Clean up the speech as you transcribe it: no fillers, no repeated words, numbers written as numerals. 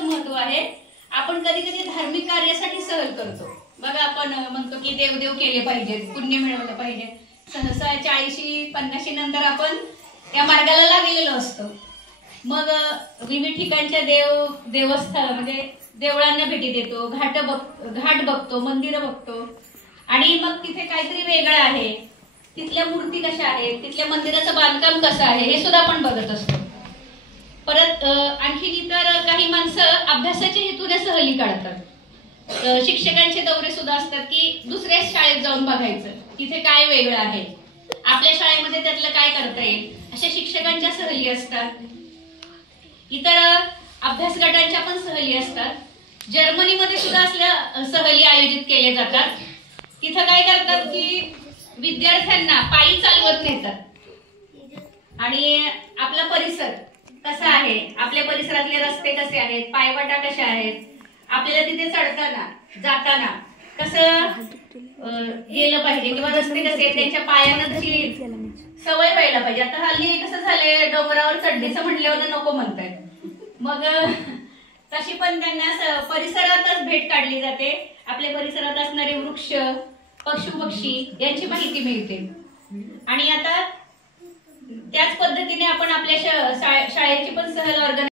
महत्व आहे। आपण कधी कधी धार्मिक कार्यासाठी सहल करतो बघा, आपण म्हणतो की देवदेव केले पाहिजेत, पुण्य मिळवलं पाहिजे। सहसा 40-50 नंतर आपण या मार्गाला लागलेलो असतो। मग विविध ठिकाणच्या देवस्थान म्हणजे देवळांना भेटी देतो, घाट बघतो, मंदिरं बघतो आणि मग तिथे काहीतरी वेगळं आहे, तिथल्या मूर्ती कशा आहेत, तिथल्या मंदिराचं बांधकाम कसं आहे हे सुद्धा आपण बघत असतो। परत आणखी इतर काही माणसं अभ्यासाच्या हेतूने सहली काढतात। शिक्षकांचे दौरे सुद्धा असतात की दुसऱ्या शाळेत जाऊन बघायचं तिथे काय वेगळं आहे, आपल्या शाळेमध्ये त्यातलं काय करता येईल, अशा शिक्षकांच्या सहली असतात। इतर अभ्यास गटांच्या पण सहली असतात। जर्मनीमध्ये सुद्धा असल्या सहली आयोजित केल्या जातात। तिथं काय करतात की विद्यार्थ्यांना पायी चालवत नेतात आणि आपला परिसर कसा आहे, आपल्या परिसरातले रस्ते कसे आहेत, पायवाटा कशा आहेत, आपल्याला तिथे चढताना जाताना कसं गेलं पाहिजे किंवा रस्ते कसे आहेत, त्यांच्या पायानं तशी सवय व्हायला पाहिजे। आता हल्ली कसं झालंय, डोंगरावर चढणीचं म्हटल्यावर नको म्हणतायत, मग तशी पण त्यांना परिसरातच भेट काढली जाते। आपल्या परिसरात असणारे वृक्ष, पशुपक्षी यांची माहिती मिळते आणि आता त्याच पद्धतीने आपण आपल्या शाळेची पण सहल ऑर्गनाइज